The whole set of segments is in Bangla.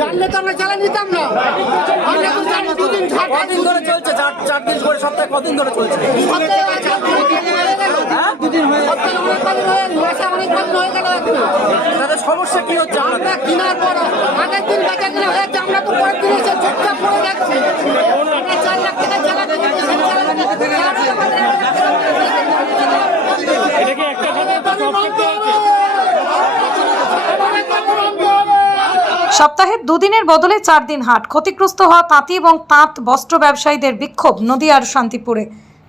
জানলে তো আমরা চালা নিতাম না। কদিন ধরে চলছে? 4 দিন করে, সপ্তাহে কদিন ধরে চলছে? তাদের সমস্যা কি হচ্ছে? আমরা কেনার পর আগের দিন বেচা কিনা হয়েছে, আমরা তো পরের দিন এসে চুপচাপ পড়ে যাচ্ছি। 4 লাখ টাকা চালা সপ্তাহে 2 দিনের বদলে 4 দিন হাট। ক্ষতিগ্রস্ত হওয়া তাঁতি এবং তাঁত বস্ত্র ব্যবসায়ীদের বিক্ষোভ নদিয়ার শান্তিপুরে।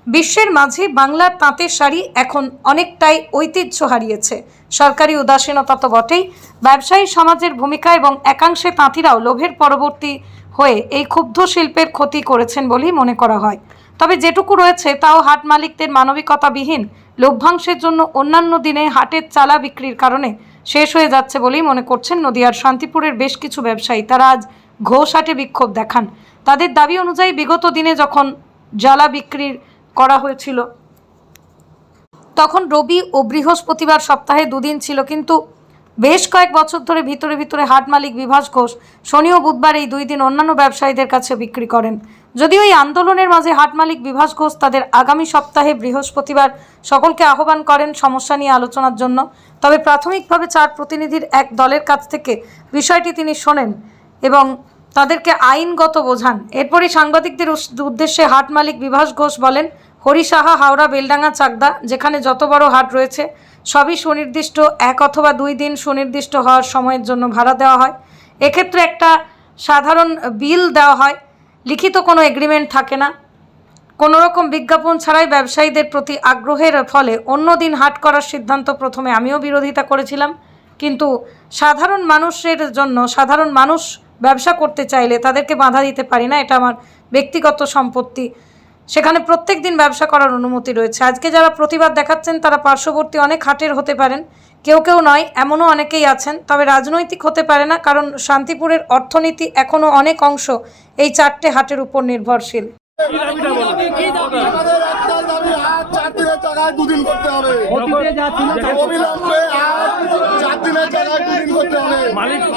বিশ্বের মাঝে বাংলার তাঁতের শাড়ি এখন অনেকটাই ঐতিহ্য হারিয়েছে। সরকারি উদাসীনতা তো বটেই, ব্যবসায়ী সমাজের ভূমিকা এবং একাংশে তাঁতিরাও লোভের পরবর্তী হয়ে এই ক্ষুব্ধ শিল্পের ক্ষতি করেছেন বলেই মনে করা হয়। তবে যেটুকু রয়েছে তাও হাট মালিকদের মানবিকতাবিহীন লভ্যাংশের জন্য অন্যান্য দিনে হাটের চালা বিক্রির কারণে শেষ হয়ে যাচ্ছে বলেই মনে করছেন নদিয়ার শান্তিপুরের বেশ কিছু ব্যবসায়ী। তারা আজ ঘোষ হাটে বিক্ষোভ দেখান। তাদের দাবি অনুযায়ী বিগত দিনে যখন জ্বালা বিক্রি করা হয়েছিল তখন রবি ও বৃহস্পতিবার সপ্তাহে 2 দিন ছিল, কিন্তু বেশ কয়েক বছর ধরে ভিতরে ভিতরে হাট মালিক বিভাস ঘোষ শনি ও বুধবার এই 2 দিন অন্যান্য ব্যবসায়ীদের কাছে বিক্রি করেন। যদিও এই আন্দোলনের মাঝে হাট মালিক বিভাস ঘোষ তাদের আগামী সপ্তাহে বৃহস্পতিবার সকলকে আহ্বান করেন সমস্যা নিয়ে আলোচনার জন্য। তবে প্রাথমিকভাবে 4 প্রতিনিধির এক দলের কাছ থেকে বিষয়টি তিনি শোনেন এবং তাদেরকে আইনগত বোঝান। এরপরই সাংবাদিকদের উদ্দেশ্যে হাট মালিক বিভাস ঘোষ বলেন, হরিসাহা, হাওড়া, বেলডাঙ্গা, চাকদা যেখানে যত বড় হাট রয়েছে সবই সুনির্দিষ্ট 1 অথবা 2 দিন সুনির্দিষ্ট হওয়ার সময়ের জন্য ভাড়া দেওয়া হয়। এক্ষেত্রে একটা সাধারণ বিল দেওয়া হয়, লিখিত কোনো এগ্রিমেন্ট থাকে না। কোনো রকম বিজ্ঞাপন ছাড়াই ব্যবসায়ীদের প্রতি আগ্রহের ফলে অন্য দিন হাট করার সিদ্ধান্ত প্রথমে আমিও বিরোধিতা করেছিলাম, কিন্তু সাধারণ মানুষের জন্য সাধারণ মানুষ ব্যবসা করতে চাইলে তাদেরকে বাধা দিতে পারি না, এটা আমার ব্যক্তিগত সম্পত্তি। সেখানে প্রত্যেক দিন ব্যবসা করার অনুমতি রয়েছে। আজকে যারা প্রতিবাদ দেখাচ্ছেন তারা পার্শ্ববর্তী অনেক হাটের হতে পারেন, কেউ কেউ নয়, এমনও অনেকেই আছেন। তবে রাজনৈতিক হতে পারে না, কারণ শান্তিপুরের অর্থনীতি এখনও অনেক অংশ এই 4টে হাটের উপর নির্ভরশীল। আমাদের একটাই দাবি, হাট 4 দিনের জায়গায় 2 দিন করতে হবে। অবিলম্বে হাট 4 দিনের জায়গায় 2 দিন করতে হবে।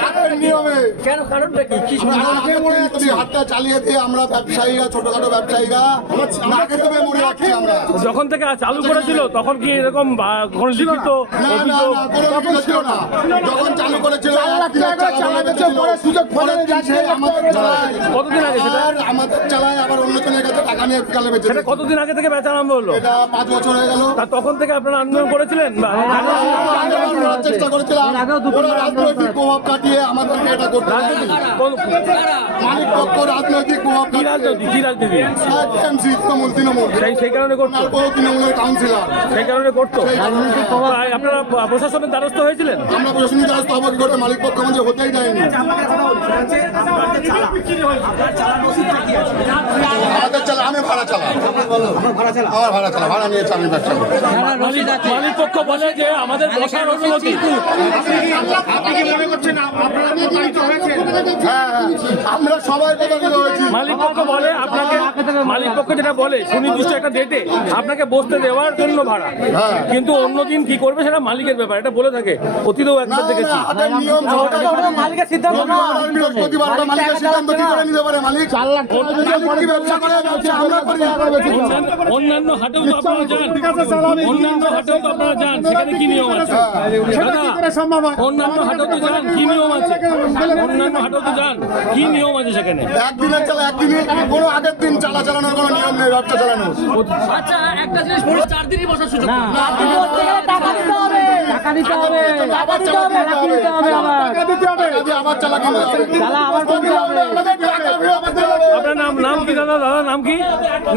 হাটের নিয়মে হাটটা চালিয়ে দিয়ে আমরা ব্যবসায়ীরা, ছোটখাটো ব্যবসায়ীরা না খেতে পেয়ে মরে যাচ্ছি। আমরা যখন থেকে চালু করেছিল তখন কি এরকম কোনো লিখিত কোনো ছিল না। যখন চালু করেছিল কতদিন আগে সেটা? আমাদের চালায় আবার অন্য জনের কাছে টাকা নিয়ে বিকালে বেঁচে। সেটা কতদিন আগে থেকে বেচা আরম্ভ হলো? এটা 5 বছর হয়ে গেল। তা তখন থেকে আপনারা আন্দোলন করেছিলেন? চেষ্টা করেছিলাম, ওরা রাজনৈতিক প্রভাব কাটিয়ে আমাদেরকে এটা করতে মালিক পক্ষ রাজনৈতিক প্রভাব কি রাজনীতি? এমসি তৃণমূল সেই কারণে করতো, তৃণমূলের কাউন্সিলর সেই কারণে করতো। আপনারা প্রশাসনের দ্বারস্থ হয়েছিলেন? আমরা প্রশাসনিক দ্বারস্থ হবো কি করে? মালিক পক্ষ আমাদের হতেই দেয়নি। আমাদের চালা, আমি ভাড়া চালা, আমার ভাড়া চালা, ভাড়া নিয়েছে, আমি ব্যবসা করি। মালিক পক্ষ বলে যে আমাদের বসার অনুমতি। আপনি কি মনে করছেন আপনারা প্রতারিত হয়েছেন? হ্যাঁ, আমরা সবাই প্রতারিত হয়েছি। মালিক পক্ষ বলে আপনাকে, মালিক পক্ষ যেটা বলে সুনির্দিষ্ট একটা ডেটে আপনাকে বসতে দেওয়ার জন্য ভাড়া, কিন্তু অন্য দিন কি করবে সেটা মালিকের ব্যাপার, এটা বলে থাকে। অতীতেও একবার দেখেছি। মালিকের সিদ্ধান্ত বৃহস্পতিবার মালিকের সিদ্ধান্ত কি করে নিতে পারে? মালিক 4 লাখ কি ব্যবসা করে? আমরা করি। অন্যান্য হাটেও তো আপনারা যান, অন্যান্য হাটেও তো আপনারা যান, সেখানে কি নিয়ম আছে? অন্যান্য হাটেও তো যান, কি নিয়ম আছে? অন্যান্য হাটেও তো যান, কি নিয়ম আছে সেখানে? একদিনের চালা একদিনই, কোনো আগের দিন চালানোর কোনো নিয়ম নেই, ব্যবসা চালানো। আচ্ছা, একটা জিনিস 4 দিনই বসার সুযোগ টাকা দিতে হবে, টাকা দিতে হবে, আবার চালা কিনতে হবে, আবার চালা কিনতে হবে, চালা আবার কিনতে হবে। আপনার নাম কি দাদা? নাম কি?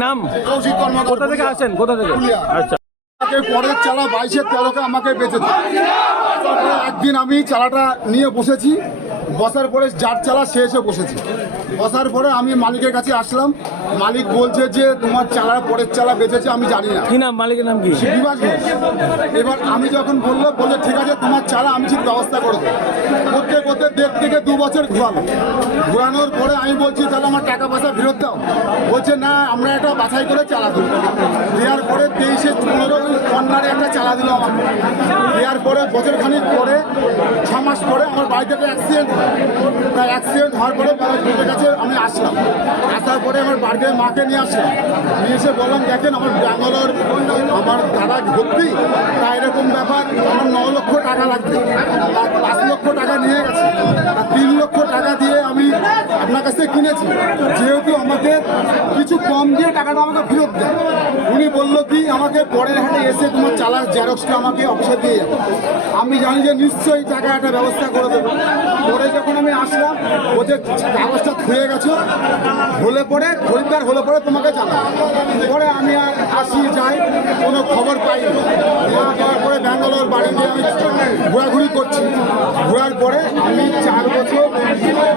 নাম কৌশিক কর্মকার। কোথা থেকে আসেন? কোথা থেকে? আচ্ছা, পরের চালা 22-13 আমাকে বেঁচেছে। একদিন আমি চালাটা নিয়ে বসেছি, বসার পরে যার চালা সে এসে বসেছে। বসার পরে আমি মালিকের কাছে আসলাম, মালিক বলছে যে তোমার চালার পরের চালা বেঁচেছে, আমি জানি না। কি নাম? মালিকের নাম কি? বিভাস ঘোষ। এবার আমি যখন বললে ঠিক আছে তোমার চালা আমি ঠিক ব্যবস্থা করে দেবো। করতে করতে 1.5 থেকে 2 বছর ঘোরানোর পরে আমি বলছি তাহলে আমার টাকা পয়সা ফেরত দাও। বলছে না, আমরা একটা বাছাই করে চালা দেবো। দেওয়ার পরে 23-15 কর্নারে একটা চালা দিল আমাকে। দেওয়ার পরে বছরখানিক পরে 6 মাস পরে আমার বাড়িতে একটা অ্যাক্সিডেন্ট হওয়ার পরে বাবার কাছে আমি আসলাম। আসার পরে আমার বাড়িতে মাকে নিয়ে আসলাম। নিয়ে এসে বললাম, দেখেন আমার ব্যাঙ্গালোর আমার দাদা ভর্তি, তা এরকম ব্যাপার, আমার 9 লক্ষ টাকা লাগবে। 5 লক্ষ টাকা নিয়ে গেছে, 3 লক্ষ টাকা দিয়ে আমি আপনার কাছ থেকে কিনেছি। যেহেতু আমাকে কিছু কম দিয়ে টাকাটা আমাকে ফেরত দেয়। উনি বললো কি, আমাকে পরের হাটে এসে তোমার চালার জেরক্সটা আমাকে অফিসে দিয়ে যাবে। আমি জানি যে নিশ্চয়ই টাকা একটা ব্যবস্থা করে দেবো। পরে যখন আমি আসলাম, ও যে কাগজটা ধুয়ে গেছো, হলে পরে খরিদ্দার হলে পরে তোমাকে জানাবো। পরে আমি আর আসি যাই, কোনো খবর পাই না। যাওয়ার পরে ব্যাঙ্গালোর বাড়িতে আমি ঘোরাঘুরি করছি। ঘোরার পরে আমি 4 বছর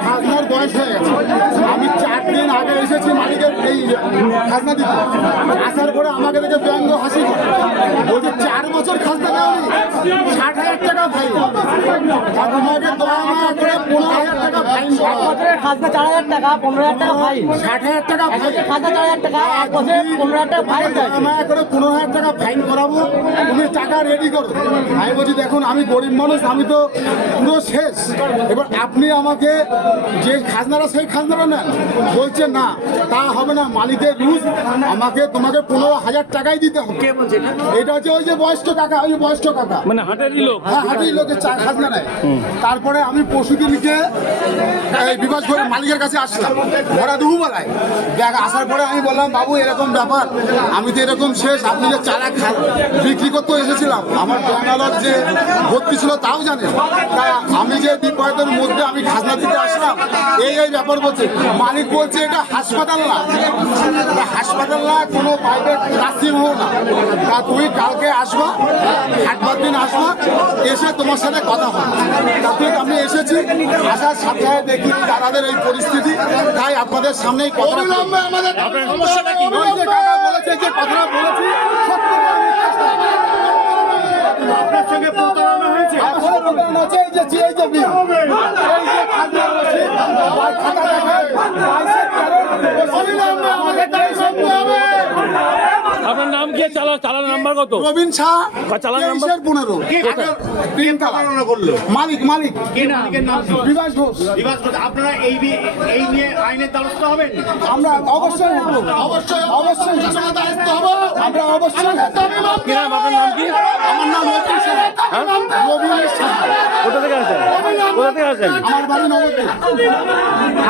খাজনার বয়স হয়ে গেছে। আমি 4 দিন আগে এসেছি মালিকের এই খাজনা দিতে। আসার পরে আমাকে দেখে ব্যঙ্গ হাসি করে। বলছে 4 বছর খাজনা দেওয়ানি, 60,000 টাকা ফাইন। তোমাকে দয়া মায়া করে 15,000 টাকা ফাইন করা। খাজনা 4,000 টাকা, 15,000 টাকা ফাইন। 60,000 টাকা ফাইন। খাজনা 4,000 টাকা, 1 বছরে 15,000 টাকা ফাইন দেয়। দয়া মায়া করে 15,000 টাকা ফাইন করাবো, তুমি টাকা রেডি করো। আমি বলছি, দেখুন আমি গরিব মানুষ, আমি তো পুরো শেষ। এবার আপনি আমাকে যে খাজনাটা সেই খাজনাটা নেন। বলছে না, তা হবে না, মালিকের রুলস, আমাকে তোমাকে 15,000 টাকাই দিতে হবে। কে বলছে এটা? এটা হচ্ছে ওই যে বয়স্ক কাকা, ওই যে বয়স্ক কাকা, মানে হাটেরই লোক। হ্যাঁ হাটির লোকের খাজনা নেয়। তারপরে আমি পরশুদিনকে এই বিকাশ করে মালিকের কাছে আসলাম, ভরা দুপুরবেলায়। দেখ আসার পরে আমি বললাম, বাবু এরকম ব্যাপার, আমি তো এরকম শেষ, আপনি যে চারা বিক্রি করতে এসেছিলাম, আমার ব্যাঙ্গালোর যে ভর্তি ছিল তাও জানেন। তাই আমি যে বিপদের মধ্যে আমি খাজনা দিতে আসলাম, এই ব্যাপার বলছে। মালিক বলছে এটা হাসপাতাল না, এটা হাসপাতাল না, কোনো প্রাইভেট নার্সিং হোম না। তা তুমি কালকে আসবা, হাটবার দিন আসবা, এসে তোমার সাথে কথা হবে। তাতে আমি এসেছি, আসার সাথে দেখি দাদাদের এই পরিস্থিতি, তাই আপনাদের সামনেই কথা আপনার সমস্যাটা কি? ওই যে কাকা বলেছে, যে কথাটা বলেছি সত্যি করে আমি আপনার সঙ্গে প্রতারণা হয়েছে। আসলে প্রতারণা হচ্ছে। এই যে এই যে বিল, এই যে খাজনা রসিদ, আর খাতা দেখায়, 22-13 আমাদের দাবি শুনতে হবে। আপনার নাম কি? চালার নাম্বার কত? রবিন শাহ, বা চালান নাম্বার? 23-15 তিন তালা। প্রতারণা করলো মালিক কে? মালিকের নাম কি? বিভাস ঘোষ। বিভাস ঘোষ। আপনারা এই নিয়ে আইনের দ্বারস্থ হবেন? আমরা অবশ্যই দায়িত্ব হবো। আমরা অবশ্যই। কি নাম? আপনার নাম কি? আমার নাম রবিন শাহ। রবিন শাহ। কোথা থেকে আসেন? আমার বাড়ি নবদ্বীপ।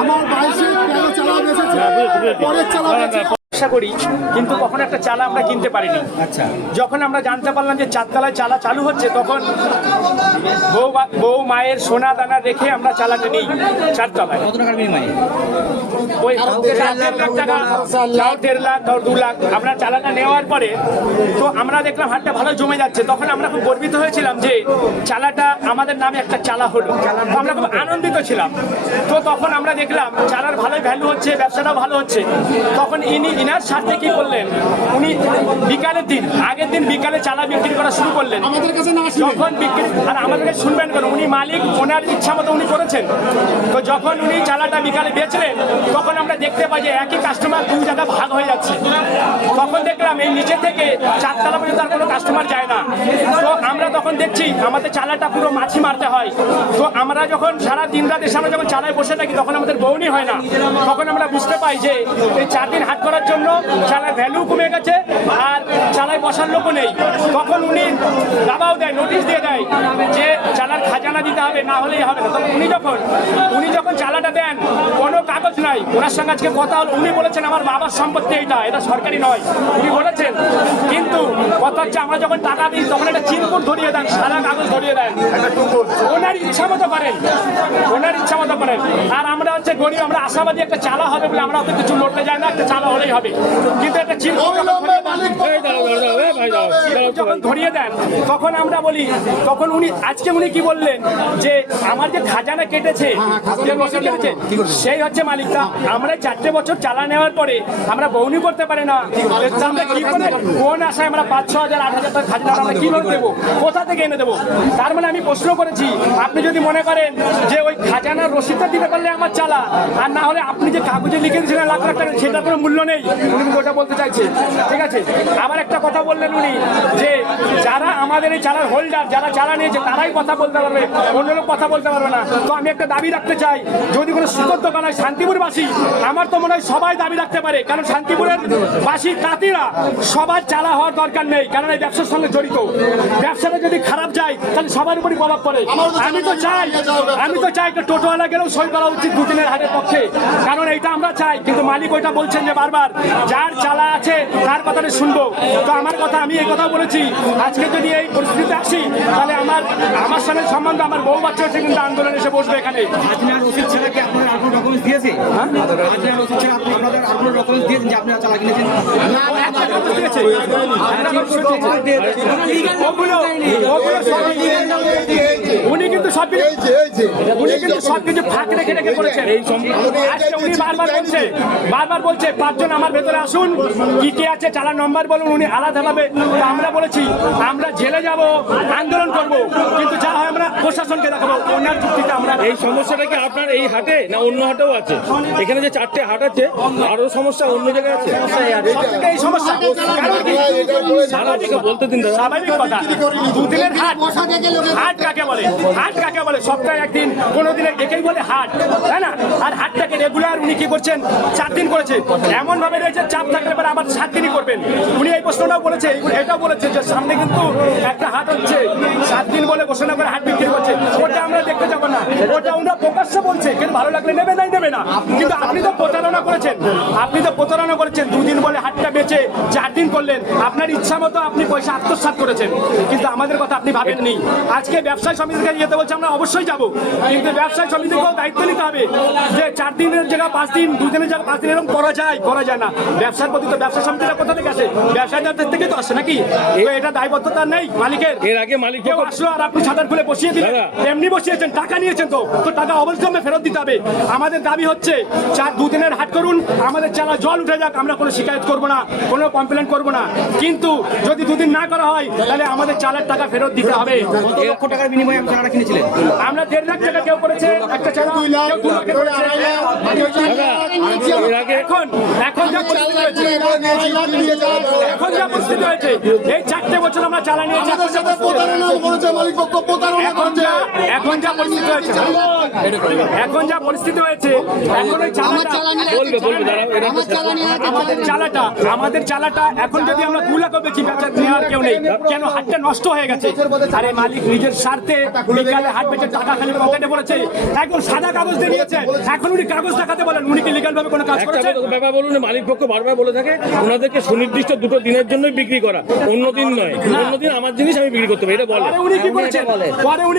আমার 22-13 চালা বেঁচেছে, পরের চালা বেঁচেছে। ব্যবসা করি, কিন্তু কখনো একটা চালা আমরা কিনতে পারিনি। আচ্ছা, যখন আমরা জানতে পারলাম যে 4 তলায় চালা চালু হচ্ছে, তখন বউ মায়ের সোনা দানা রেখে আমরা চালাটা নিই 4 তলায়। কত টাকার বিনিময়ে? ওই 1.5 লাখ টাকা, তাও 1.5 লাখ, তাও 2 লাখ। আমরা চালাটা নেওয়ার পরে তো আমরা দেখলাম হাটটা ভালো জমে যাচ্ছে। তখন আমরা খুব গর্বিত হয়েছিলাম যে চালাটা আমাদের নামে একটা চালা হলো। তো আমরা খুব আনন্দিত ছিলাম। তো তখন আমরা দেখলাম চালার ভালোই ভ্যালু হচ্ছে, ব্যবসাটাও ভালো হচ্ছে। তখন ইনার স্বার্থে কি করলেন, উনি আগের দিন বিকালে চালা বিক্রি করা শুরু করলেন। আমাদের কাছে না আসলে যখন বিক্রি, আর আমাদের কাছে শুনবেন কেন, উনি মালিক, ওনার ইচ্ছা মতো উনি করেছেন। তো যখন উনি চালাটা বিকালে বেচলেন, তখন আমরা দেখতে পাই যে একই কাস্টমার 2 জায়গা ভাগ হয়ে যাচ্ছে। তখন দেখলাম এই নিচে থেকে 4 তলা পর্যন্ত আর কোনো কাস্টমার যায় না। তো আমরা তখন দেখছি আমাদের চালাটা পুরো মাছি মারতে হয়। তো আমরা যখন সারা দিন রাত এসে আমরা যখন চালায় বসে থাকি, তখন আমাদের বউনি হয় না। তখন আমরা বুঝতে পাই যে এই 4 দিন হাট করার জন্য চালার ভ্যালু কমে গেছে, আর চালায় বসার লোকও নেই। তখন উনি দাবাও দেয়, নোটিশ দিয়ে দেয় যে চালার খাজানা দিতে হবে, না হলেই হবে না। তখন উনি যখন চালাটা দেন, কোনো কাগজ নাই। ওনার সঙ্গে আজকে কথা হল, উনি বলেছেন আমার বাবার সম্পত্তি এটা সরকারি নয়, উনি বলেছেন। কিন্তু কথা হচ্ছে আমরা যখন টাকা দিই, তখন একটা চিরকুট ধরিয়ে দেন, সারা কাগজ ধরিয়ে দেন। ওনার ইচ্ছা মতো করেন, আর আমরা হচ্ছে গরিব, আমরা আশাবাদী একটা চালা হবে বলে আমরা অত কিছু লড়তে যাই না, একটা চালা হলেই হবে। কিন্তু একটা চিরকুট যখন ধরিয়ে দেন, তখন আমরা বলি, তখন উনি কি বললেন যে আমার যে খাজানা কেটেছে, সেই হচ্ছে মালিকটা। আমরা 4টে বছর চালা নেওয়ার পরে আমরা বউনি করতে পারি না, আমরা কি করে কোন আশায় আমরা 5-6 হাজার 8 হাজার টাকা খাজনা আমরা কিভাবে দেবো, কোথা থেকে এনে দেবো? তার মানে আমি প্রশ্ন করেছি, আপনি যদি মনে করেন যে ওই খাজানার রসিদটা দিতে পারলে আমার চালা, আর না হলে আপনি যে কাগজে লিখে দিয়েছিলেন লাখ লাখ টাকা, সেটার কোনো মূল্য নেই, উনি কিন্তু ওটা বলতে চাইছে। ঠিক আছে, আবার একটা কথা বললেন উনি যে যারা আমাদের এই চালার হোল্ডার, যারা চালা নিয়েছে তারাই কথা বলতে পারবে, অন্য লোক কথা বলতে পারবে না। তো আমি একটা দাবি রাখতে চাই, যদি কোনো সুতোর দোকান হয় শান্তিপুরবাসী, আমার তো মনে হয় সবাই দাবি রাখতে পারে, কারণ শান্তিপুরের বাসী তাঁতিরা সবার চালা হওয়ার দরকার নেই, কারণ এই ব্যবসার সঙ্গে জড়িত। ব্যবসাটা যদি খারাপ যায় তাহলে সবার উপরই প্রভাব পড়ে। আমি তো চাই একটা টোটোওয়ালা গেলেও সই করা উচিত দুদিনের হাটের পক্ষে, কারণ এইটা আমরা চাই, কিন্তু মালিক ওইটা বলছেন যে বারবার যার চালা আছে তার কথাটা শুনবো। তো আমার কথা, আমি এই কথা বলেছি, আজকে যদি এই পরিস্থিতিতে আসি তাহলে আমার সঙ্গে সম্বন্ধ আমার বউ বাচ্চা হচ্ছে কিন্তু আন্দোলন এসে বসবে এখানে। আপনার রসিদ ছাড়া কি আপনার আর কোনো ডকুমেন্টস দিয়েছে? আপনার রসিদ ছাড়া আপনাদের আর কোনো ডকুমেন্টস দিয়েছেন যে আপনারা চালা কিনেছেন? উনি কিন্তু সবকিছু ফাঁক রেখে রেখে করেছেন। আজকে উনি বারবার বলছে 5 জন আমার ভেতরে আসুন, কি কে আছে চালার নম্বর বলুন, উনি আলাদাভাবে। আমরা বলেছি আমরা জেলে যাব, আন্দোলন করব, কিন্তু যা হয় আমরা প্রশাসনকে দেখাবো, ওনার যুক্তিতে আমরা। এই সমস্যাটা কি আপনার এই হাটে না অন্য হাটেও আছে? এখানে যে 4টে হাট আছে, আরো সমস্যা অন্য জায়গায় আছে? এই সমস্যা কারণ কি? বলতে দিন দাদা। স্বাভাবিক কথা, দুদিনের হাট, হাট কাকে বলে? হাট কাকে বলে? সপ্তাহে একদিন, কোনো দিনে একেই বলে হাট, তাই না? আর হাটটাকে রেগুলার উনি কি করছেন, 4 দিন করেছে, এমন ভাবে রয়েছে চাপ থাকলে পরে আবার 7 দিনই করবেন। উনি এই প্রশ্নটাও বলেছে, এটাও বলেছে যে সামনে কিন্তু একটা হাট হচ্ছে, 7 দিন বলে ঘোষণা করে হাট বিক্রি করছে, ওটা আমরা দেখতে যাবো না, ওটা ওরা প্রকাশ্যে বলছে, কিন্তু ভালো লাগলে নেবে নাই নেবে না। কিন্তু আপনি তো প্রতারণা করেছেন, 2 দিন বলে হাটটা বেচে 4 দিন করলেন, আপনার ইচ্ছা মতো আপনি পয়সা আত্মসাৎ করেছেন, কিন্তু আমাদের কথা আপনি ভাবেননি। আজকে ব্যবসায়ী সমিতির কাছে যেতে বলছে, আমরা অবশ্যই যাব, কিন্তু ব্যবসায়ী সমিতিকেও দায়িত্ব নিতে হবে যে 4 দিনের জায়গায় 5 দিন, 2 দিনের জায়গায় 5 দিন, এরকম করা যায় না। ব্যবসার প্রতি তো ব্যবসা সমিতিরা কোথা থেকে আসে? ব্যবসায়ীদের থেকে তো আসে নাকি? এটা দায়বদ্ধতা নেই মালিকের? এর আগে মালিক কেউ আসলো আর আপনি ছাতার খুলে বসিয়ে দিলেন, এমনি বসিয়েছেন, টাকা নিয়েছেন, তো টাকা অবশ্যই ফেরত দিতে হবে। আমাদের দাবি হচ্ছে 2 দিনের হাট করুন, আমাদের চালা জল উঠে যাক, আমরা কোনো শিকায়ত করবো না, কোনো কমপ্লেন করবো না, কিন্তু যদি 2 দিন না করা হয় তাহলে আমাদের চালার টাকা ফেরত দিতে হবে। কত লক্ষ টাকার বিনিময়ে আপনি চালাটা কিনেছিলেন? আমরা 1.5 লাখ টাকা কেউ করেছে একটা চালা, কেউ 2 লাখে করেছে। এখন যা পরিস্থিতি হয়েছে, এই 4টে বছর আমরা চালা নিয়েছি, এখন যা পরিস্থিতি হয়েছে, এখন ওই আমাদের চালাটা এখন যদি আমরা 2 লাখ বেশি বেচা নেওয়ার কেউ নেই, কেন? হাটটা নষ্ট হয়ে গেছে। আরে মালিক নিজের স্বার্থে বিকালে হাট বেচে টাকা খালি পকেটে পড়েছে, এখন সাদা কাগজ দিয়ে নিয়েছে, এখন উনি কাগজ দেখাতে বলেন, উনি কি লিগাল ভাবে কোনো কাজ করেছেন? ব্যাপার বলুন, মালিক পক্ষ বারবার বলে থাকে ওনাদেরকে সুনির্দিষ্ট 2 দিনের জন্যই বিক্রি করা, অন্য দিন নয়। অন্য দিন আমার জিনিস আমি বিক্রি করতে পারি, এটা বলে। উনি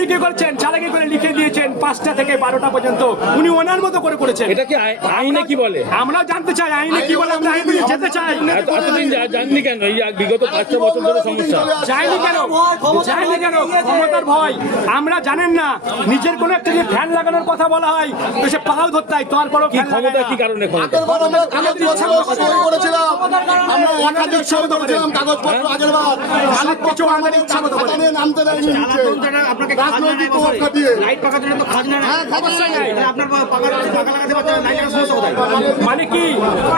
কি করেছেন? চালাকি করে লিখে দিয়েছেন 5টা থেকে 12টা পর্যন্ত, উনি ওনার মতো করে করেছেন। এটা কি আইনে কি বলে? আমরা জানতে চাই আইনে কি বলে, আমরা আইনে যেতে চাই। এতদিন জাননি কেন? এই বিগত 5 বছর ধরে সমস্যা যায়নি কেন? ক্ষমতার ভয়। আমরা জানেন না, নিজের কোনো একটা যে ফ্যান লাগানোর কথা বলা হয় তো সে পাহাও ধরতে হয়, তারপরও কি ক্ষমতা, কি কারণে ক্ষমতা? কাগজপত্র আগের বার কিছু আমাদের ইচ্ছা মতো বলে। নামতে দেয়নি, আপনাকে রাজনৈতিক প্রভাব খাটিয়ে লাইট পাকার জন্য তো খাজনা নেই। আপনার পাকা লাগাতে পারছেন, লাইটের সমস্যা কোথায়? মানে কি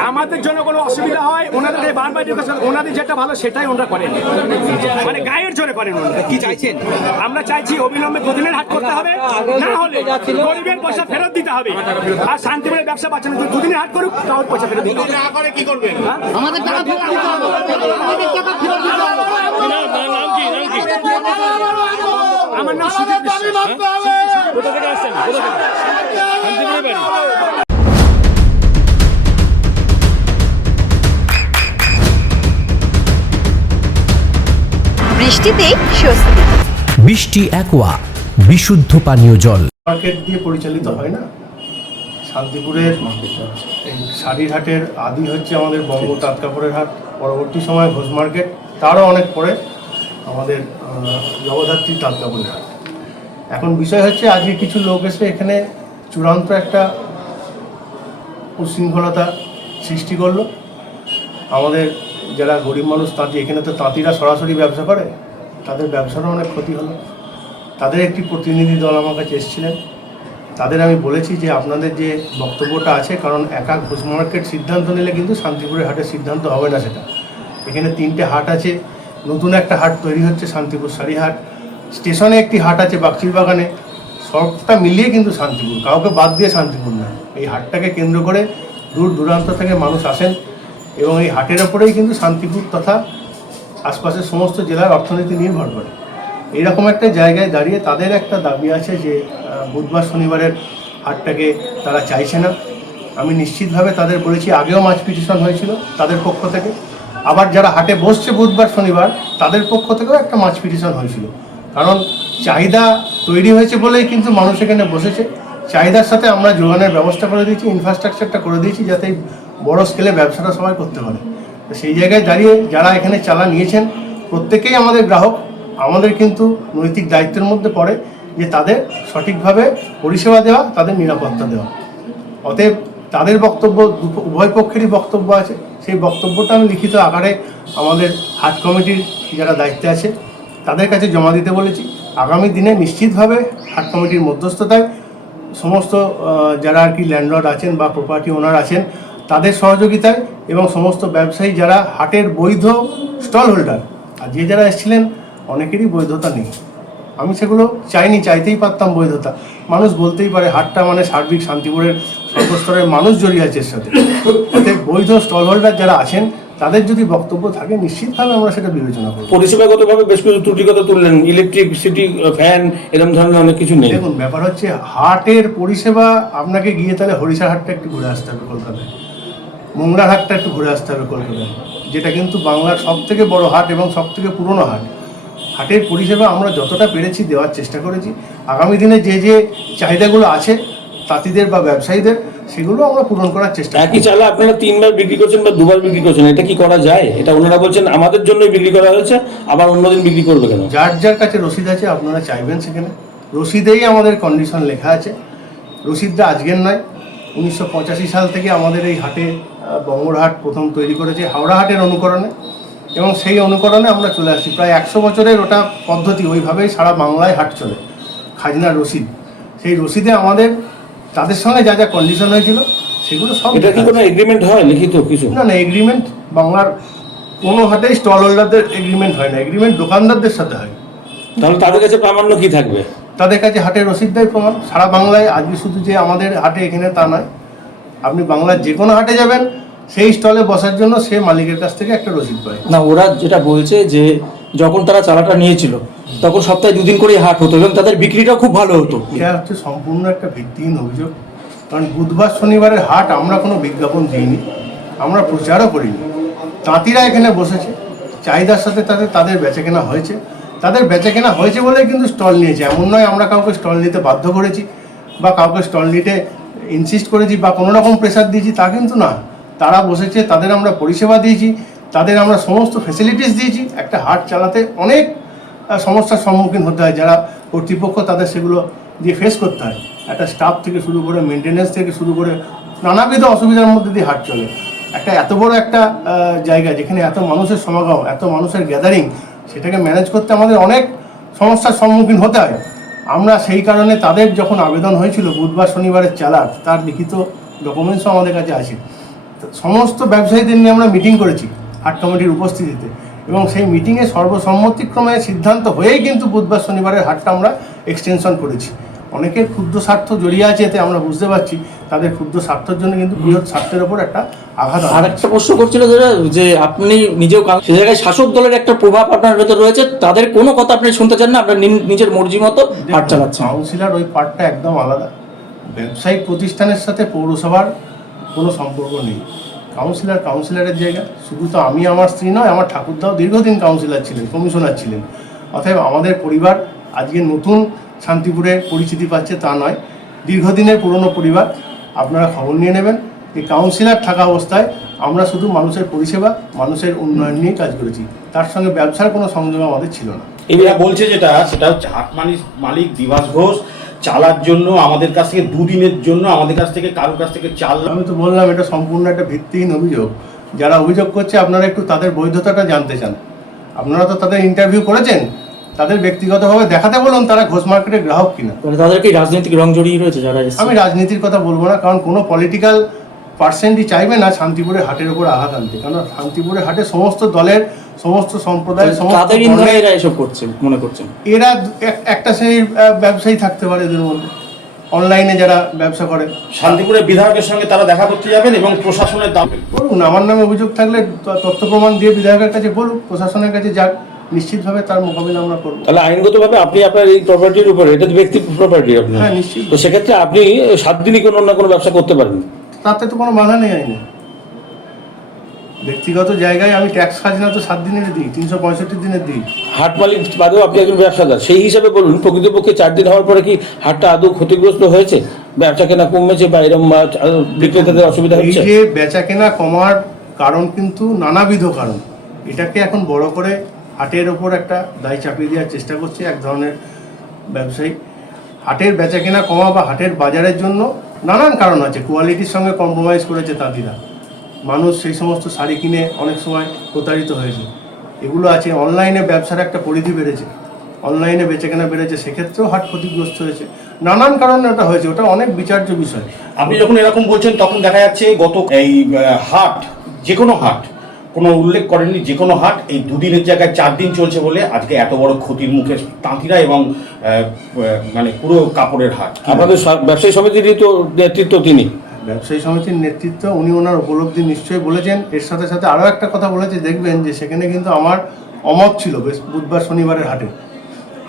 আমাদের জন্য কোনো অসুবিধা হয়, ওনাদের বারবার ওনাদের যেটা ভালো সেটাই ওনারা করেন, মানে গায়ের জোরে করেন। ওনারা কি চাইছেন? আমরা চাইছি অবিলম্বে 2 দিনের হাট করতে হবে, না হলে গরিবের পয়সা ফেরত দিতে হবে, আর শান্তিপুরে ব্যবসা পাচ্ছে না, 2 দিনের হাট করুক, তাহলে পয়সা ফেরত দিতে হবে। না করে কি করবেন? আমাদের টাকা ফেরত দিতে হবে, আমাদের টাকা ফেরত দিতে হবে। নাম কি? আমার নাম সুজিত বিশ্বাস। কোথা থেকে আসছেন? শান্তিপুরে বাড়ি। বৃষ্টিতেই স্বস্তি। বৃষ্টি অ্যাকোয়া, বিশুদ্ধ পানীয় জল। মার্কেট দিয়ে পরিচালিত হয় না, শান্তিপুরের এই শাড়ির হাটের আদি হচ্ছে আমাদের বঙ্গ তাঁত কাপড়ের হাট, পরবর্তী সময় ঘোষ মার্কেট, তারও অনেক পরে আমাদের জগদ্ধাত্রী তাঁত কাপড়ের হাট। এখন বিষয় হচ্ছে আজকে কিছু লোক এসে এখানে চূড়ান্ত একটা উশৃঙ্খলতা সৃষ্টি করলো। আমাদের যারা গরিব মানুষ তাঁতি, এখানে তো তাঁতিরা সরাসরি ব্যবসা করে, তাদের ব্যবসারও অনেক ক্ষতি হলো। তাদের একটি প্রতিনিধি দল আমার কাছে এসেছিলেন। তাদের আমি বলেছি যে আপনাদের যে বক্তব্যটা আছে, কারণ একা ঘোষ মার্কেট সিদ্ধান্ত নিলে কিন্তু শান্তিপুরের হাটের সিদ্ধান্ত হবে না। সেটা এখানে 3টে হাট আছে, নতুন একটা হাট তৈরি হচ্ছে শান্তিপুর শাড়িহাট, স্টেশনে একটি হাট আছে বাগচির বাগানে, সবটা মিলিয়ে কিন্তু শান্তিপুর, কাউকে বাদ দিয়ে শান্তিপুর না। এই হাটটাকে কেন্দ্র করে দূর দূরান্ত থেকে মানুষ আসেন এবং এই হাটের ওপরেই কিন্তু শান্তিপুর তথা আশপাশের সমস্ত জেলার অর্থনীতি নির্ভর করে। এইরকম একটা জায়গায় দাঁড়িয়ে তাদের একটা দাবি আছে যে বুধবার শনিবারের হাটটাকে তারা চাইছে না। আমি নিশ্চিতভাবে তাদের বলেছি, আগেও মাছ পিটিশন হয়েছিল তাদের পক্ষ থেকে, আবার যারা হাটে বসছে বুধবার শনিবার তাদের পক্ষ থেকেও একটা মাছ পিটিশন হয়েছিল। কারণ চাহিদা তৈরি হয়েছে বলেই কিন্তু মানুষ এখানে বসেছে। চাহিদার সাথে আমরা যোগানের ব্যবস্থা করে দিয়েছি, ইনফ্রাস্ট্রাকচারটা করে দিয়েছি যাতে বড় স্কেলে ব্যবসাটা সবাই করতে পারে। তো সেই জায়গায় দাঁড়িয়ে যারা এখানে চালা নিয়েছেন প্রত্যেকেই আমাদের গ্রাহক। আমাদের কিন্তু নৈতিক দায়িত্বের মধ্যে পড়ে যে তাদের সঠিকভাবে পরিষেবা দেওয়া, তাদের নিরাপত্তা দেওয়া। অতএব তাদের বক্তব্য, উভয় পক্ষেরই বক্তব্য আছে, সেই বক্তব্যটা আমি লিখিত আকারে আমাদের হাট কমিটির যারা দায়িত্বে আছে তাদের কাছে জমা দিতে বলেছি। আগামী দিনে নিশ্চিতভাবে হাট কমিটির মধ্যস্থতায় সমস্ত যারা আর কি ল্যান্ডলর্ড আছেন বা প্রপার্টি ওনার আছেন তাদের সহযোগিতায় এবং সমস্ত ব্যবসায়ী যারা হাটের বৈধ স্টল হোল্ডার, আর যে যারা এসেছিলেন অনেকেরই বৈধতা নেই। আমি সেগুলো চাইনি, চাইতেই পারতাম বৈধতা। মানুষ বলতেই পারে হাটটা মানে সার্বিক শান্তিপুরের সর্বস্তরের মানুষ জড়িয়ে আছে এর সাথে। অতএব বৈধ স্টল হোল্ডার যারা আছেন তাদের যদি বক্তব্য থাকে নিশ্চিতভাবে আমরা সেটা বিবেচনা করব। পরিষেবাগতভাবে বেশ কিছু ত্রুটিগত তুললেন, ইলেকট্রিসিটি, ফ্যান, এরকম ধরনের অনেক কিছু নেই। দেখুন, ব্যাপার হচ্ছে হাটের পরিষেবা আপনাকে গিয়ে তাহলে হরিষার হাটটা একটু ঘুরে আসতে হবে কলকাতায়, মোংলার হাটটা একটু ঘুরে আসতে হবে কলকাতায়, যেটা কিন্তু বাংলার সবথেকে বড় হাট এবং সবথেকে পুরনো হাট। হাটের পরিষেবা আমরা যতটা পেরেছি দেওয়ার চেষ্টা করেছি। আগামী দিনে যে যে চাহিদাগুলো আছে তাঁতিদের বা ব্যবসায়ীদের, সেগুলো আমরা পূরণ করার চেষ্টা করব। একই চালা আপনারা 3বার বিক্রি করছেন বা 2বার বিক্রি করছেন, এটা কি করা যায়? এটা ওনারা বলছেন আমাদের জন্যই বিক্রি করা হয়েছে, আবার অন্যদিন বিক্রি করবে কেন? যার যার কাছে রসিদ আছে আপনারা চাইবেন সেখানে, রসিদেই আমাদের কন্ডিশন লেখা আছে। রসিদটা আজকের নয়, 1985 সাল থেকে আমাদের এই হাটে বঙ্গর হাট প্রথম তৈরি করেছে হাওড়া হাটের অনুকরণে, এবং সেই অনুকরণে আমরা চলে আসছি। প্রায় 100 বছরের ওটা পদ্ধতি, ওইভাবেই সারা বাংলায় হাট চলে। খাজনা রসিদ, সেই রসিদে আমাদের তাদের সঙ্গে যা যা কন্ডিশন হয়েছিল সেগুলো সব। এটা কি কোনো এগ্রিমেন্ট হয় লিখিত কিছু? না, এগ্রিমেন্ট বাংলার কোনো হাটেই স্টল হোল্ডারদের এগ্রিমেন্ট হয় না, এগ্রিমেন্ট দোকানদারদের সাথে হয়। তাহলে তাদের কাছে প্রামাণ্য কি থাকবে? তাদের কাছে হাটের রসিদটাই প্রমাণ। সারা বাংলায় আজকে শুধু যে আমাদের হাটে এখানে তা নয়, আপনি বাংলার যে কোনো হাটে যাবেন সেই স্টলে বসার জন্য সে মালিকের কাছ থেকে একটা রসিদ পায়। না, ওরা যেটা বলছে যে যখন তারা চালাটা নিয়েছিল তখন সপ্তাহে 2 দিন করেই হাট হতো এবং তাদের বিক্রিটা খুব ভালো হতো। এটা হচ্ছে সম্পূর্ণ একটা ভিত্তিহীন অভিযোগ। কারণ বুধবার শনিবারের হাট আমরা কোনো বিজ্ঞাপন দিইনি, আমরা প্রচারও করিনি। তাঁতিরা এখানে বসেছে, চাহিদার সাথে তাদের বেচাকেনা হয়েছে। তাদের বেচাকেনা হয়েছে বলেই কিন্তু স্টল নিয়েছে। এমন নয় আমরা কাউকে স্টল নিতে বাধ্য করেছি বা কাউকে স্টল নিতে ইনসিস্ট করেছি বা কোনো রকম প্রেশার দিয়েছি, তা কিন্তু না। তারা বসেছে, তাদের আমরা পরিষেবা দিয়েছি, তাদের আমরা সমস্ত ফ্যাসিলিটিস দিয়েছি। একটা হাট চালাতে অনেক সমস্যার সম্মুখীন হতে হয়, যারা কর্তৃপক্ষ তাদের সেগুলো দিয়ে ফেস করতে হয়। একটা স্টাফ থেকে শুরু করে মেনটেন্যান্স থেকে শুরু করে নানাবিধ অসুবিধার মধ্যে দিয়ে হাট চলে। একটা এত বড় একটা জায়গা যেখানে এত মানুষের সমাগম, এত মানুষের গ্যাদারিং, সেটাকে ম্যানেজ করতে আমাদের অনেক সমস্যার সম্মুখীন হতে হয়। আমরা সেই কারণে তাদের যখন আবেদন হয়েছিল বুধবার শনিবারের চালার, তার লিখিত ডকুমেন্টসও আমাদের কাছে আছে। সমস্ত ব্যবসায়ীদের নিয়ে আমরা মিটিং করেছি হাট কমিটির উপস্থিতিতে, এবং সেই মিটিংয়ে সর্বসম্মতিক্রমে সিদ্ধান্ত হয়েই কিন্তু বুধবার শনিবারের হাটটা আমরা এক্সটেনশন করেছি। অনেকের ক্ষুদ্র স্বার্থ জড়িয়ে আছে এতে, আমরা বুঝতে পারছি। তাদের ক্ষুদ্র স্বার্থের জন্য কিন্তু বৃহৎ স্বার্থের ওপর একটা আঘাত। আর একটা প্রশ্ন করছিল যে আপনি নিজেও সে জায়গায় শাসক দলের একটা প্রভাব আপনার ভেতর রয়েছে, তাদের কোনো কথা আপনি শুনতে চান না, আপনার নিজের মর্জি মতো হাট চালাচ্ছেন। কাউন্সিলর ওই পার্টটা একদম আলাদা। ব্যবসায়িক প্রতিষ্ঠানের সাথে পৌরসভার কোনো সম্পর্ক নেই। কাউন্সিলরের জায়গা। শুধু তো আমি, আমার স্ত্রী নয়, আমার ঠাকুরদাও দীর্ঘদিন কাউন্সিলর ছিলেন, কমিশনার ছিলেন। অতএব আমাদের পরিবার আজকে নতুন শান্তিপুরে পরিচিতি পাচ্ছে তা নয়, দীর্ঘদিনের পুরনো পরিবার। আপনারা খবর নিয়ে নেবেন যে কাউন্সিলর থাকা অবস্থায় আমরা শুধু মানুষের পরিষেবা, মানুষের উন্নয়ন নিয়ে কাজ করেছি। তার সঙ্গে ব্যবসার কোনো সংযোগ আমাদের ছিল না। এরা বলছে সেটা হচ্ছে হাট মালিক দিবাস ঘোষ চালার জন্য আমাদের কাছ থেকে 2 দিনের জন্য আমাদের কাছ থেকে কারোর কাছ থেকে চাল। আমি তো বললাম এটা সম্পূর্ণ একটা ভিত্তিহীন অভিযোগ। যারা অভিযোগ করছে আপনারা একটু তাদের বৈধতাটা জানতে চান। আপনারা তো তাদের ইন্টারভিউ করেছেন, তাদের ব্যক্তিগতভাবে দেখাতে বলুন তারা ঘোষ মার্কেটের গ্রাহক কিনা। তাহলে তাদের কি রাজনৈতিক রং জড়িয়ে রয়েছে যারা এসেছে? আমি রাজনীতির কথা বলবো না, কারণ কোনো পলিটিক্যাল পার্সেন্টই চাইবে না শান্তিপুরের হাটের উপর আঘাত আনতে, কারণ শান্তিপুরের হাটে সমস্ত দলের, সমস্ত সম্প্রদায়ের, সমস্ত তাদের ইন্ধনে এরা এসব করছে মনে করছেন? এরা একটা শ্রেণীর ব্যবসায়ী থাকতে পারে এদের মধ্যে, অনলাইনে যারা ব্যবসা করে। শান্তিপুরের বিধায়কের সঙ্গে তারা দেখা করতে যাবেন এবং প্রশাসনের দাম বলুন, আমার নামে অভিযোগ থাকলে তথ্য প্রমাণ দিয়ে বিধায়কের কাছে বলুক, প্রশাসনের কাছে যাক, নিশ্চিতভাবে তার মোকাবিলা আমরা করবো। তাহলে আইনগতভাবে আপনি আপনার এই প্রপার্টির উপরে, এটা তো ব্যক্তি প্রপার্টি আপনার, হ্যাঁ নিশ্চিত, তো সেক্ষেত্রে আপনি 7 দিনই কোনো না কোনো ব্যবসা করতে পারেন। তাতে তো কোনো বাধা নেই আইনে। ব্যক্তিগত জায়গায় আমি ট্যাক্স খাজনা তো 7 দিনের দিই, 365 দিনের দিই। হাট মালিক বাদেও আপনি একজন ব্যবসাদার, সেই হিসাবে বলুন প্রকৃতপক্ষে 4 দিন হওয়ার পরে কি হাটটা আদৌ ক্ষতিগ্রস্ত হয়েছে, বেচা কেনা কমেছে বা এরকম বিক্রেতাদের অসুবিধা এই হচ্ছে? যে বেচা কেনা কমার কারণ কিন্তু নানাবিধ কারণ, এটাকে এখন বড় করে হাটের ওপর একটা দায় চাপিয়ে দেওয়ার চেষ্টা করছে এক ধরনের ব্যবসায়ী। হাটের বেচা কেনা কমা বা হাটের বাজারের জন্য নানান কারণ আছে, কোয়ালিটির সঙ্গে কম্প্রোমাইজ করেছে তাঁতিরা, মানুষ সেই সমস্ত শাড়ি কিনে অনেক সময় প্রতারিত হয়েছে, এগুলো আছে। অনলাইনে ব্যবসার একটা পরিধি বেড়েছে, অনলাইনে বেচাকেনা বেড়েছে, সেক্ষেত্রেও হাট ক্ষতিগ্রস্ত হয়েছে, নানান কারণে ওটা হয়েছে, ওটা অনেক বিচার্য বিষয়। আপনি যখন এরকম বলছেন তখন দেখা যাচ্ছে গত এই হাট, যে কোনো হাট, কোনো উল্লেখ করেননি, যে কোনো হাট এই 2 দিনের জায়গায় 4 দিন চলছে বলে আজকে এত বড় ক্ষতির মুখে তাঁতিরা এবং মানে পুরো কাপড়ের হাট। আপনাদের ব্যবসায়ী সমিতিরই তো নেতৃত্ব তিনি। ব্যবসায়ী সমিতির নেতৃত্ব, উনি ওনার উপলব্ধি নিশ্চয়ই বলেছেন। এর সাথে সাথে আরও একটা কথা বলেছে, দেখবেন যে সেখানে কিন্তু আমার অমত ছিল বেশ বুধবার শনিবারের হাটে।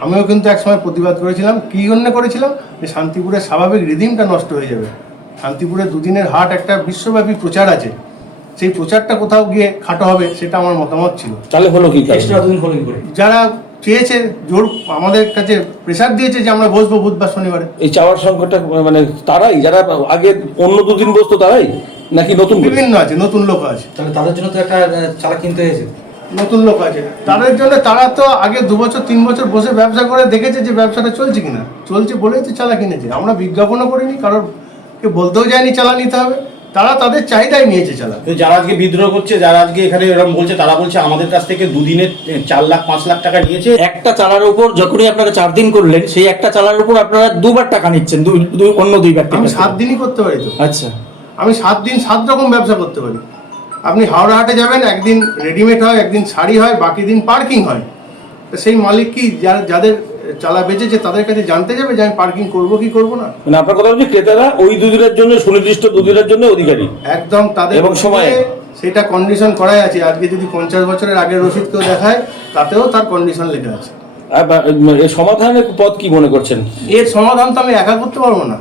আমিও কিন্তু একসময় প্রতিবাদ করেছিলাম। কী জন্য করেছিলাম? যে শান্তিপুরের স্বাভাবিক রিদিমটা নষ্ট হয়ে যাবে। শান্তিপুরের 2 দিনের হাট একটা বিশ্বব্যাপী প্রচার আছে, সেই প্রচারটা কোথাও গিয়ে খাটো হবে, সেটা আমার মতামত ছিল। তাহলে হলো কি? এক্সট্রা 2 দিন হলো কি করে? যারা চেয়েছে, জোর আমাদের কাছে প্রেসার দিয়েছে যে আমরা বসবো বুধবার শনিবারে। এই চাওয়ার সংখ্যাটা মানে তারাই যারা আগে অন্য 2 দিন বসতো তারাই, নাকি নতুন বিভিন্ন আছে, নতুন লোক আছে, তাহলে তাদের জন্য তো একটা চালা কিনতে হয়েছে। নতুন লোক আছে তাদের জন্য। তারা তো আগে 2 বছর 3 বছর বসে ব্যবসা করে দেখেছে যে ব্যবসাটা চলছে কিনা, চলছে বলেই তো চালা কিনেছে। আমরা বিজ্ঞাপনও করিনি, কারোর কে বলতেও যায়নি চালা নিতে হবে, তারা তাদের চাহিদায় নিয়েছে চালা। যারা আজকে বিদ্রোহ করছে, যারা আজকে এখানে এরকম বলছে, তারা বলছে আমাদের কাছ থেকে 2 দিনে 4 লাখ 5 লাখ টাকা নিয়েছে। একটা চালার উপর যখনই আপনারা 4 দিন করলেন, সেই একটা চালার উপর আপনারা 2 বার টাকা নিচ্ছেন, অন্য 2 ব্যক্তি। আমি 7 দিনই করতে পারি তো। আচ্ছা, আমি 7 দিন 7 রকম ব্যবসা করতে পারি। আপনি হাওড়া হাটে যাবেন, একদিন রেডিমেড হয়, একদিন শাড়ি হয়, বাকি দিন পার্কিং হয়। তো সেই মালিক কি যাদের চালা বেচেছে তাদের কাছে জানতে যাবে যে আমি পার্কিং করবো কি করবো না? মানে আপনার কথা হচ্ছে ক্রেতারা ওই 2 দিনের জন্য, সুনির্দিষ্ট 2 দিনের জন্য অধিকারী একদম। তাদের এবং সময়ে সেটা কন্ডিশন করাই আছে। আজকে যদি 50 বছরের আগের রসিদ কেউ দেখায়, তাতেও তার কন্ডিশন লেখা আছে। এর সমাধানের পথ কি মনে করছেন? এর সমাধান তো আমি একা করতে পারবো না,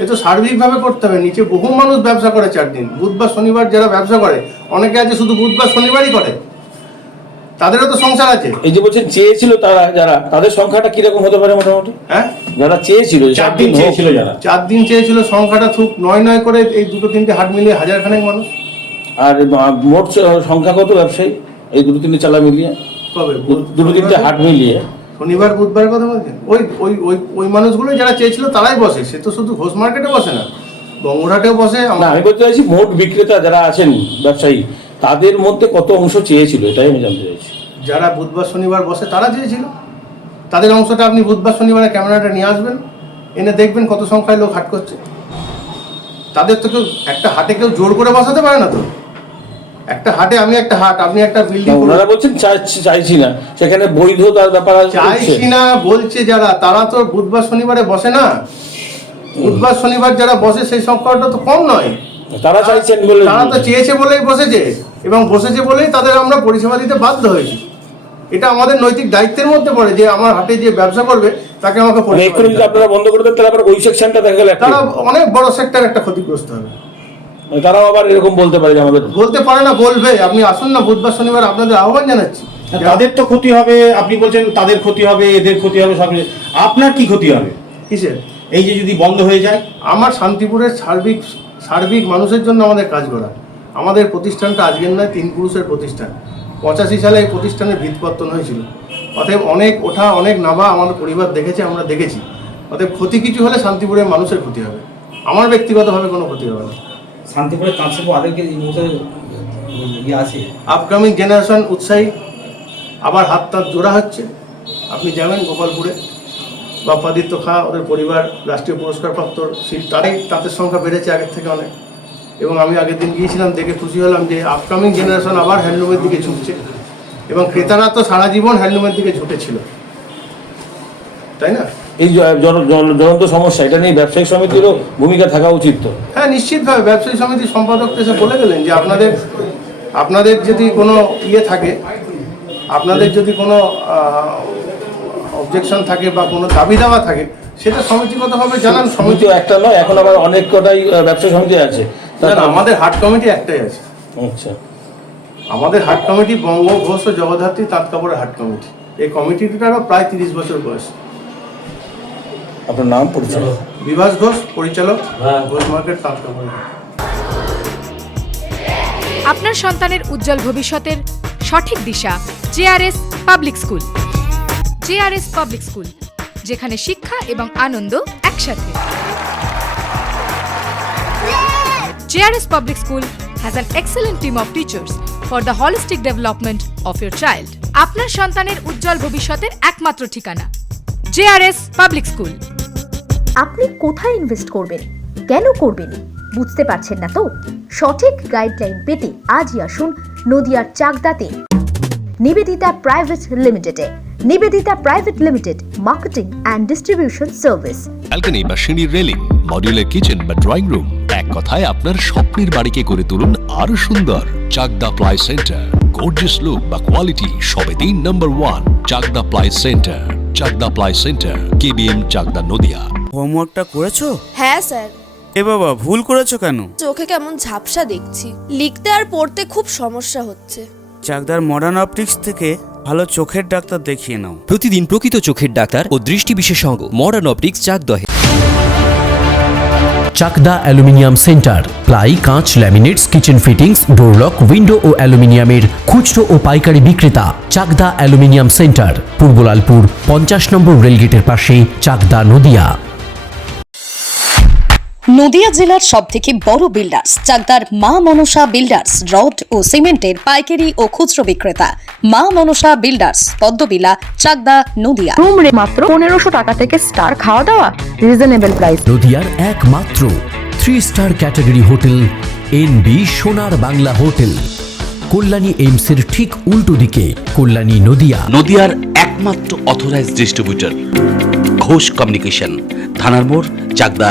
এ তো সার্বিকভাবে করতে হবে। নিচে বহু মানুষ ব্যবসা করে 4 দিন, বুধবার শনিবার যারা ব্যবসা করে, অনেকে আছে শুধু বুধবার শনিবারই করে, তাদেরও তো সংসার আছে। এই যে বলছেন চেয়েছিল তারা, যারা তাদের সংখ্যাটা কিরকম হতে পারে মোটামুটি? হ্যাঁ, যারা চেয়েছিল 4 দিন চেয়েছিল, যারা 4 দিন চেয়েছিল, সংখ্যাটা খুব 9 করে এই 2-3টে হাট মিলিয়ে 1000 খানেক মানুষ। আর মোট সংখ্যা কত ব্যবসায়ী এই 2-3টে চালা মিলিয়ে? কবে? 2-3টে হাট মিলিয়ে শনিবার বুধবার কথা বলছেন? ওই মানুষগুলো যারা চেয়েছিল তারাই বসে। সে তো শুধু ঘোষ মার্কেটে বসে না, বঙ্গরহাটেও বসে। না, আমি বলতে চাইছি মোট বিক্রেতা যারা আছেন ব্যবসায়ী, তাদের মধ্যে কত অংশ চেয়েছিল, এটাই আমি জানতে চাইছি। যারা বুধবার শনিবার বসে তারা চেয়েছিল, তাদের অংশটা আপনি বুধবার শনিবারে ক্যামেরাটা নিয়ে আসবেন, এনে দেখবেন কত সংখ্যায় লোক হাট করছে। তাদের তো কেউ একটা হাটে কেউ জোর করে বসাতে পারে না তো। একটা হাটে, আমি একটা হাট, আপনি একটা বিল্ডিং, ওনারা বলছেন চাইছি না, সেখানে বৈধতার ব্যাপার আছে। চাইছি না বলছে যারা, তারা তো বুধবার শনিবারে বসে না। বুধবার শনিবার যারা বসে সেই সংখ্যাটা তো কম নয়। তারা চাইছেন বলে, তারা তো চেয়েছে বলেই বসেছে, এবং বসেছে বলেই তাদের আমরা পরিষেবা দিতে বাধ্য হয়েছি। এটা আমাদের নৈতিক দায়িত্বের মধ্যে পড়ে যে আমার হাটে যে ব্যবসা করবে তাকে আমাকে পরিষেবা দিতে হবে। আপনারা বন্ধ করে দেন, তাহলে আবার ওই সেকশনটা দেখা গেল তারা অনেক বড় সেক্টর একটা ক্ষতিগ্রস্ত হবে। তারাও আবার এরকম বলতে পারে, আমাদের বলতে পারে না, বলবে। আপনি আসুন না বুধবার শনিবার, আপনাদের আহ্বান জানাচ্ছি। তাদের তো ক্ষতি হবে, আপনি বলছেন তাদের ক্ষতি হবে, এদের ক্ষতি হবে, সব। আপনার কি ক্ষতি হবে কিসের? এই যে যদি বন্ধ হয়ে যায়? আমার শান্তিপুরের সার্বিক মানুষের জন্য আমাদের কাজ করা। আমাদের প্রতিষ্ঠানটা আজকের নয়, 3 পুরুষের প্রতিষ্ঠান। 85 সালে এই প্রতিষ্ঠানের ভিতপত্তন হয়েছিল। অতএব অনেক ওঠা, অনেক নামা আমাদের পরিবার দেখেছে, আমরা দেখেছি। অতএব ক্ষতি কিছু হলে শান্তিপুরের মানুষের ক্ষতি হবে, আমার ব্যক্তিগতভাবে কোনো ক্ষতি হবে না। শান্তিপুরের কাছে আদেরকে এই মুহূর্তে আছে আপকামিং জেনারেশন উৎসাহী, আবার হাত জোড়া হচ্ছে। আপনি যাবেন গোপালপুরে, বাপ্পাদিত্য খা ওদের পরিবার রাষ্ট্রীয় পুরস্কারপ্রাপ্ত শিল্পী, তারাই তাদের সংখ্যা বেড়েছে আগের থেকে অনেক। এবং আমি আগের দিন গিয়েছিলাম, দেখে খুশি হলাম যে আপকামিং জেনারেশন আবার হ্যান্ডলুমের দিকে ঝুঁকছে, এবং ক্রেতারা তো সারা জীবন হ্যান্ডলুমের দিকে ঝুঁকেছিল, তাই না? এই জ্বলন্ত সমস্যা, এটা নিয়ে ব্যবসায়িক সমিতিরও ভূমিকা থাকা উচিত তো। হ্যাঁ, নিশ্চিতভাবে ব্যবসায়ী সমিতির সম্পাদক এসে বলে গেলেন যে আপনাদের যদি কোনো ইয়ে থাকে, আপনাদের যদি কোনো অবজেকশন থাকে বা কোনো দাবি দাওয়া থাকে, সেটা সমিতিগতভাবে জানান। সমিতিও একটা নয়, এখন আবার অনেক কটাই ব্যবসায়ী সমিতি আছে। না, আমাদের হাট কমিটি একটাই আছে। আচ্ছা, আমাদের হাট কমিটি বঙ্গ, ঘোষ ও জগদ্ধাত্রী তাঁত কাপড়ের হাট কমিটি। এই কমিটিটারও প্রায় 30 বছর বয়স। আপনার নাম, পরিচয়? বিভাস ঘোষ, পরিচালক, ঘোষ মার্কেট, তাঁত কাপড়। আপনার সন্তানের উজ্জ্বল ভবিষ্যতের সঠিক দিশা JRS public school. JRS public school, যেখানে শিক্ষা এবং আনন্দ একসাথে। JRS public school has an excellent team of teachers for the holistic development of your child. আপনার সন্তানের উজ্জ্বল ভবিষ্যতের একমাত্র ঠিকানা জেআরএস পাবলিক স্কুল। আপনি কোথায় ইনভেস্ট করবেন, কেন করবেন, বুঝতে পারছেন না তো? সঠিক গাইডলাইন পেতে আজই আসুন নদিয়ার চাকদাতে নিবেদিতা প্রাইভেট লিমিটেডে। Nivedita private limited, marketing and distribution service. Balcony বা সিঁড়ির রেলিং, মডিউলার কিচেন বা ড্রয়িং রুম, এক কথায় আপনার স্বপ্নের বাড়িকে করে তুলুন আরো সুন্দর। Chakdah ply centre, gorgeous look বা কোয়ালিটি সবেতেই number 1। Chakdah ply centre, Chakdah ply centre, KBM, Chakdah, Nadia. হোমওয়ার্কটা করেছো? হ্যাঁ স্যার। এ বাবা, ভুল করেছো কেন? চোখে কেমন ঝাপসা দেখছি, লিখতে আর পড়তে খুব সমস্যা হচ্ছে। চাকদার মডার্ন অপটিক্স থেকে ভালো চোখের ডাক্তার দেখিয়ে নাও। প্রতিদিন প্রকৃত চোখের ডাক্তার ও দৃষ্টি বিশেষজ্ঞ মডার্ন অপটিক্স, চাকদহে। চাকদা অ্যালুমিনিয়াম সেন্টার, প্লাই, কাঁচ, laminates, kitchen fittings, door lock, window ও অ্যালুমিনিয়ামের খুচরো ও পাইকারি বিক্রেতা। চাকদা অ্যালুমিনিয়াম সেন্টার, পূর্বলালপুর 50 নম্বর রেলগেটের পাশে, চাকদা, নদিয়া। নদিয়া জেলার সবথেকে বড় বিল্ডার্স চাকদার মা মনসা বিল্ডার্স, রড ও সিমেন্টের পাইকারি ও খুচরো বিক্রেতা। মা মনসা বিল্ডার্স, পদ্মবিলা, চাকদা, নদিয়া। রুম রে মাত্র 1500 টাকা থেকে স্টার, খাওয়া দাওয়া রিজনেবল প্রাইস। নদিয়ার একমাত্র 3 স্টার ক্যাটাগরি হোটেল এনবি সোনার বাংলা হোটেল, কল্যাণী এইমসের ঠিক উল্টো দিকে, কল্যাণী, নদিয়া। নদিয়ার একমাত্র অথরাইজড ডিস্ট্রিবিউটর ঘোষ কমিউনিকেশন, থানার মোড়, চাকদা।